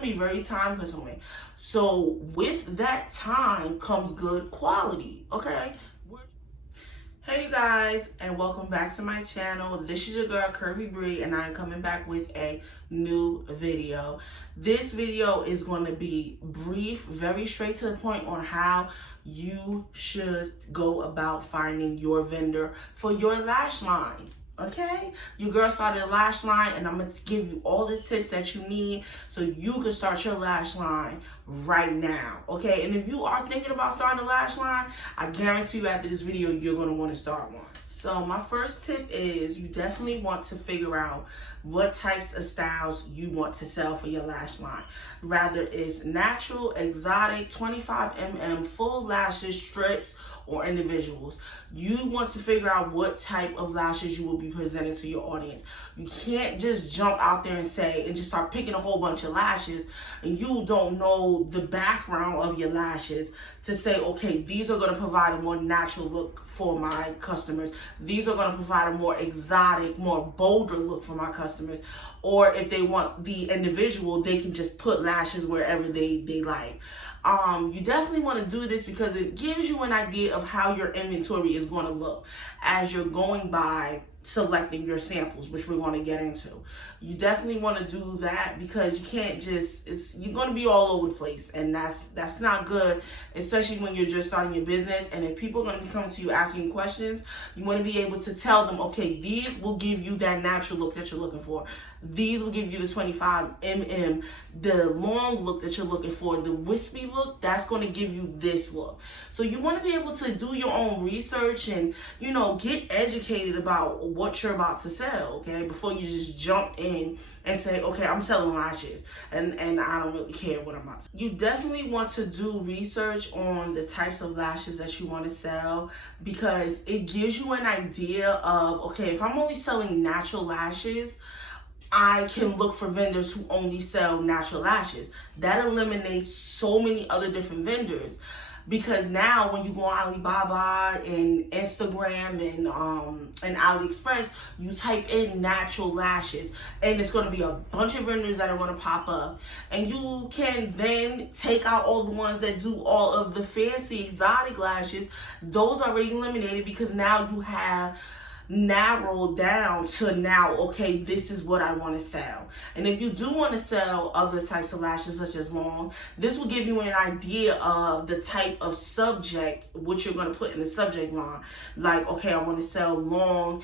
be very time consuming. So with that time comes good quality, okay? Hey you guys, and welcome back to my channel. This is your girl Curvy Bree, and I'm coming back with a new video. This video is going to be brief, very straight to the point on how you should go about finding your vendor for your lash line. Okay, your girl started a lash line, and I'm going to give you all the tips that you need so you can start your lash line right now. Okay, and if you are thinking about starting a lash line, I guarantee you after this video you're going to want to start one. So my first tip is you definitely want to figure out what types of styles you want to sell for your lash line. Rather it's natural, exotic, 25mm, full lashes, strips, or individuals. You want to figure out what type of lashes you will be presenting to your audience. You can't just jump out there and just start picking a whole bunch of lashes and you don't know the background of your lashes to say, okay, these are going to provide a more natural look for my customers. These are going to provide a more exotic, more bolder look for my customers. Or if they want the individual, they can just put lashes wherever they like. You definitely want to do this because it gives you an idea of how your inventory is going to look as you're going by selecting your samples, which we're going to get into. You definitely want to do that because you can't you're going to be all over the place, and that's not good, especially when you're just starting your business. And if people are going to be coming to you asking you questions, you want to be able to tell them, okay, these will give you that natural look that you're looking for. These will give you the 25mm, the long look that you're looking for, the wispy look, that's going to give you this look. So you want to be able to do your own research and, get educated about what you're about to sell, okay, before you just jump in and say, okay, I'm selling lashes and I don't really care what I'm about to. You definitely want to do research on the types of lashes that you want to sell because it gives you an idea of, okay, if I'm only selling natural lashes, I can look for vendors who only sell natural lashes. That eliminates so many other different vendors. Because now when you go on Alibaba and Instagram and Aliexpress, you type in natural lashes and it's going to be a bunch of vendors that are going to pop up. And you can then take out all the ones that do all of the fancy exotic lashes. Those are already eliminated because now you have narrowed down to now, okay, this is what I want to sell. And if you do want to sell other types of lashes such as long, this will give you an idea of the type of subject which you're going to put in the subject line. Like, okay, I want to sell long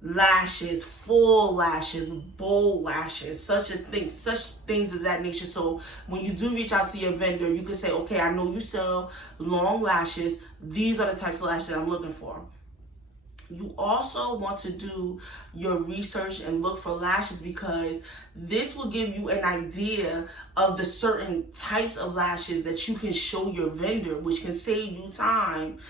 lashes, full lashes, bold lashes, such things as that nature. So when you do reach out to your vendor, you can say, okay, I know you sell long lashes. These are the types of lashes that I'm looking for. You also want to do your research and look for lashes because this will give you an idea of the certain types of lashes that you can show your vendor, which can save you time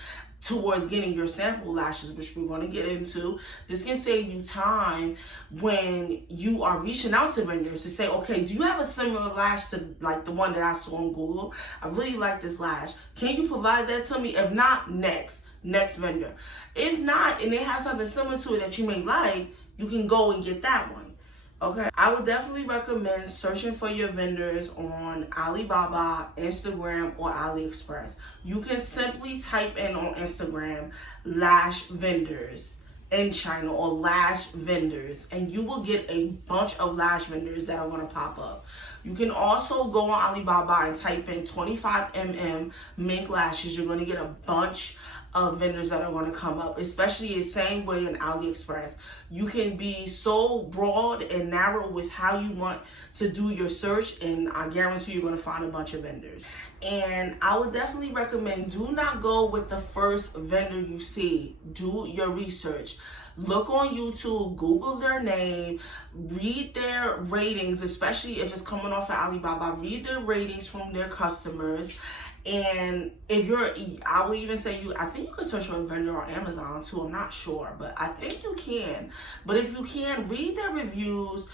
towards getting your sample lashes, which we're going to get into. This can save you time when you are reaching out to vendors to say, okay, do you have a similar lash to like the one that I saw on Google? I really like this lash. Can you provide that to me? If not, next vendor. If not, and they have something similar to it that you may like, you can go and get that one. Okay, I would definitely recommend searching for your vendors on Alibaba, Instagram, or Aliexpress. You can simply type in on Instagram, lash vendors in China or lash vendors, and you will get a bunch of lash vendors that are going to pop up. You can also go on Alibaba and type in 25mm mink lashes. You're going to get a bunch of vendors that are going to come up, especially the same way in AliExpress. You can be so broad and narrow with how you want to do your search, and I guarantee you're going to find a bunch of vendors. And I would definitely recommend, do not go with the first vendor you see. Do your research. Look on YouTube, Google their name, read their ratings, especially if it's coming off of Alibaba. Read their ratings from their customers. And if I will even say I think you can search for a vendor on Amazon too. I'm not sure, but I think you can. But if you can, read their reviews.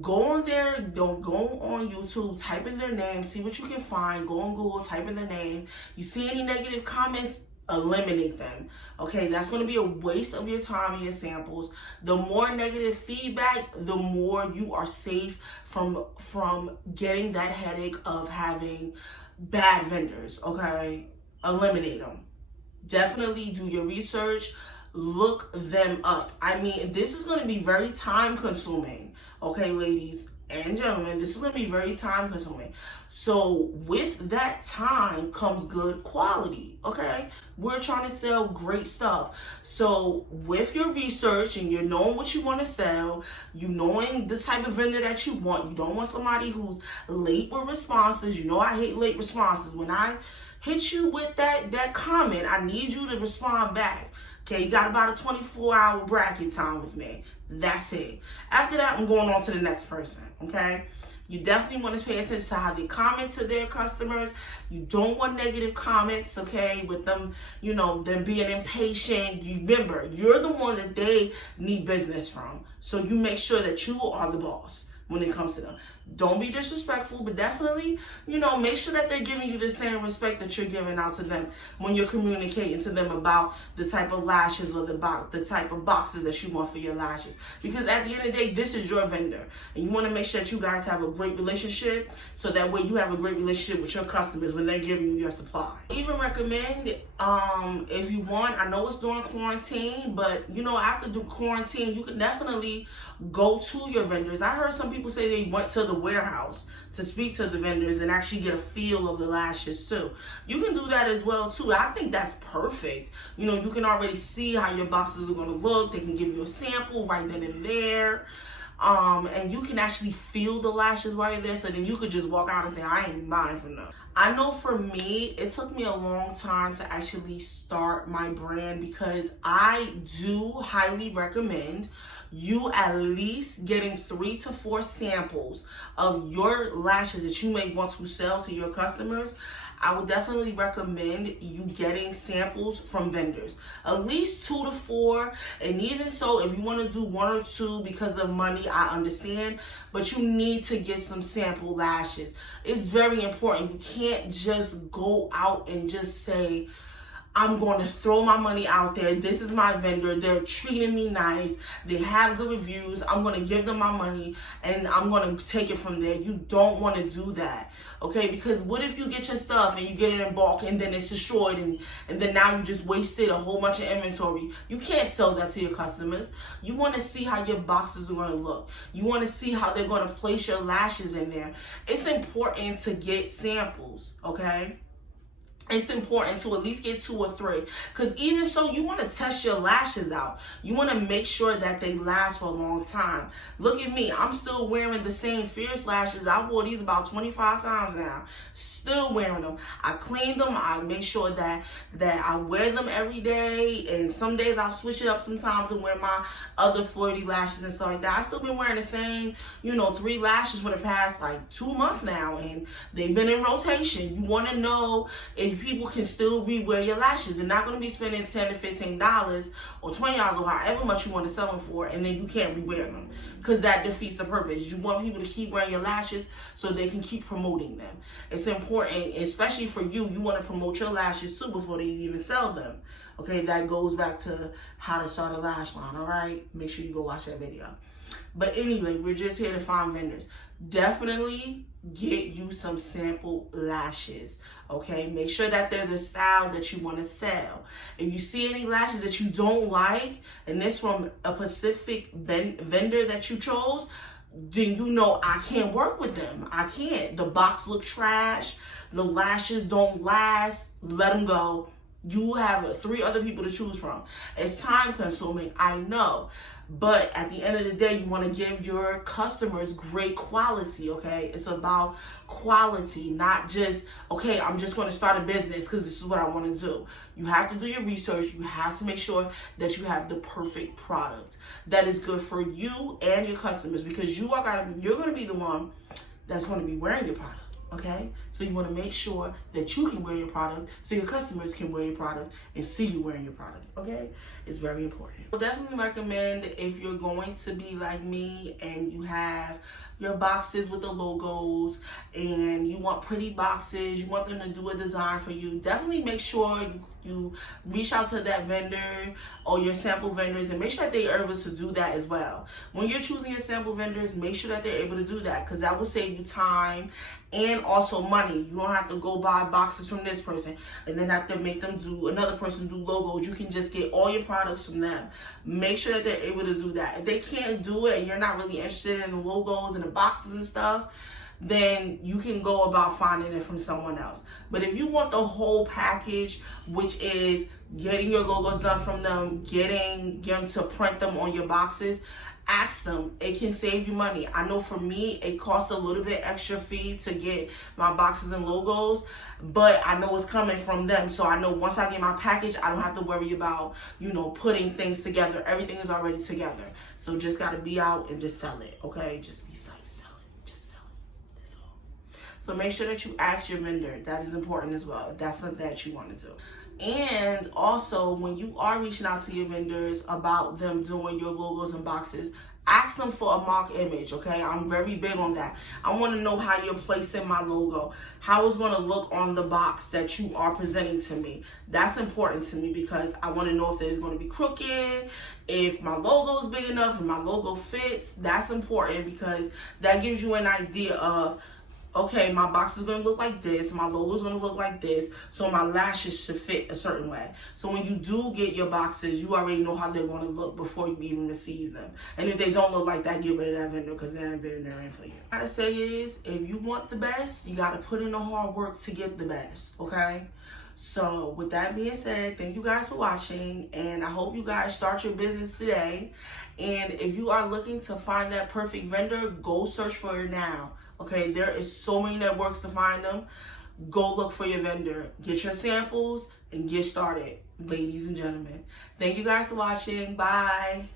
Go on there, don't go on YouTube, type in their name, see what you can find. Go on Google, type in their name. You see any negative comments, eliminate them. Okay, that's going to be a waste of your time and your samples. The more negative feedback, the more you are safe from getting that headache of having bad vendors. Okay, eliminate them. Definitely do your research, look them up. I mean, this is going to be very time consuming. Okay, ladies and gentlemen, this is going to be very time consuming. So with that time comes good quality. Okay, we're trying to sell great stuff. So with your research and you're knowing what you want to sell, you knowing the type of vendor that you want, you don't want somebody who's late with responses. You know I hate late responses. When I hit you with that comment, I need you to respond back. Okay, you got about a 24-hour bracket time with me. That's it. After that, I'm going on to the next person. Okay, you definitely want to pay attention to how they comment to their customers. You don't want negative comments, okay, with them, you know, them being impatient. You remember, you're the one that they need business from. So you make sure that you are the boss when it comes to them. Don't be disrespectful, but definitely, you know, make sure that they're giving you the same respect that you're giving out to them when you're communicating to them about the type of lashes or the type of boxes that you want for your lashes. Because at the end of the day, this is your vendor. And you want to make sure that you guys have a great relationship, so that way you have a great relationship with your customers when they're giving you your supply. I even recommend, if you want, I know it's during quarantine, but, you know, after the quarantine, you can definitely go to your vendors. I heard some people say they went to the warehouse to speak to the vendors and actually get a feel of the lashes too. You can do that as well too. I think that's perfect. You know, you can already see how your boxes are going to look. They can give you a sample right then and there. And you can actually feel the lashes while you're there, so then you could just walk out and say, I ain't buying from them. I know for me, it took me a long time to actually start my brand, because I do highly recommend you at least getting 3 to 4 samples of your lashes that you may want to sell to your customers. I would definitely recommend you getting samples from vendors, at least 2 to 4. And even so, if you want to do 1 or 2 because of money, I understand, but you need to get some sample lashes. It's very important. You can't just go out and just say, I'm going to throw my money out there. This is my vendor. They're treating me nice. They have good reviews. I'm going to give them my money and I'm going to take it from there. You don't want to do that, okay? Because what if you get your stuff and you get it in bulk and then it's destroyed and then now you just wasted a whole bunch of inventory? You can't sell that to your customers. You want to see how your boxes are going to look. You want to see how they're going to place your lashes in there. It's important to get samples, okay? It's important to at least get 2 or 3, because even so, you want to test your lashes out. You want to make sure that they last for a long time. Look at me. I'm still wearing the same Fierce lashes. I wore these about 25 times now. Still wearing them. I clean them. I make sure that I wear them every day, and some days I'll switch it up sometimes and wear my other flirty lashes and stuff like that. I've still been wearing the same, 3 lashes for the past like 2 months now, and they've been in rotation. You want to know if people can still rewear your lashes. They're not going to be spending $10 to $15 or $20 or however much you want to sell them for, and then you can't rewear them, because that defeats the purpose. You want people to keep wearing your lashes so they can keep promoting them. It's important, especially for you. You want to promote your lashes too before they even sell them. Okay, that goes back to how to start a lash line. All right, make sure you go watch that video. But anyway, we're just here to find vendors. Definitely get you some sample lashes, okay? Make sure that they're the styles that you want to sell. If you see any lashes that you don't like, and this from a specific vendor that you chose, then you know I can't work with them. I can't. The box look trash. The lashes don't last. Let them go. You have 3 other people to choose from. It's time consuming, I know. But at the end of the day, you want to give your customers great quality, okay? It's about quality, not just, okay, I'm just going to start a business because this is what I want to do. You have to do your research. You have to make sure that you have the perfect product that is good for you and your customers, because you're going to be the one that's going to be wearing your product. Okay, so you want to make sure that you can wear your product so your customers can wear your product and see you wearing your product. Okay, it's very important. I'll definitely recommend, if you're going to be like me and you have your boxes with the logos and you want pretty boxes, you want them to do a design for you, definitely make sure you reach out to that vendor or your sample vendors and make sure that they're able to do that as well. When you're choosing your sample vendors, make sure that they're able to do that, because that will save you time and also money. You don't have to go buy boxes from this person and then have to make them do, another person do logos. You can just get all your products from them. Make sure that they're able to do that. If they can't do it and you're not really interested in the logos and the boxes and stuff, then you can go about finding it from someone else. But if you want the whole package, which is getting your logos done from them, getting them to print them on your boxes, ask them. It can save you money. I know for me, it costs a little bit extra fee to get my boxes and logos, but I know it's coming from them. So I know once I get my package, I don't have to worry about, putting things together. Everything is already together. So just got to be out and just sell it, okay? Just be sell it. Just sell it. That's all. So make sure that you ask your vendor. That is important as well, if that's something that you want to do. And also, when you are reaching out to your vendors about them doing your logos and boxes, ask them for a mock image, okay? I'm very big on that. I want to know how you're placing my logo, how it's going to look on the box that you are presenting to me. That's important to me, because I want to know if there's going to be crooked, if my logo is big enough, if my logo fits. That's important, because that gives you an idea of, okay, my box is going to look like this, my logo is going to look like this, so my lashes should fit a certain way. So when you do get your boxes, you already know how they're going to look before you even receive them. And if they don't look like that, get rid of that vendor, because that vendor ain't for you. What I gotta say is, if you want the best, you got to put in the hard work to get the best, okay? So with that being said, thank you guys for watching, and I hope you guys start your business today. And if you are looking to find that perfect vendor, go search for it now. Okay, there is so many networks to find them. Go look for your vendor. Get your samples and get started, ladies and gentlemen. Thank you guys for watching. Bye.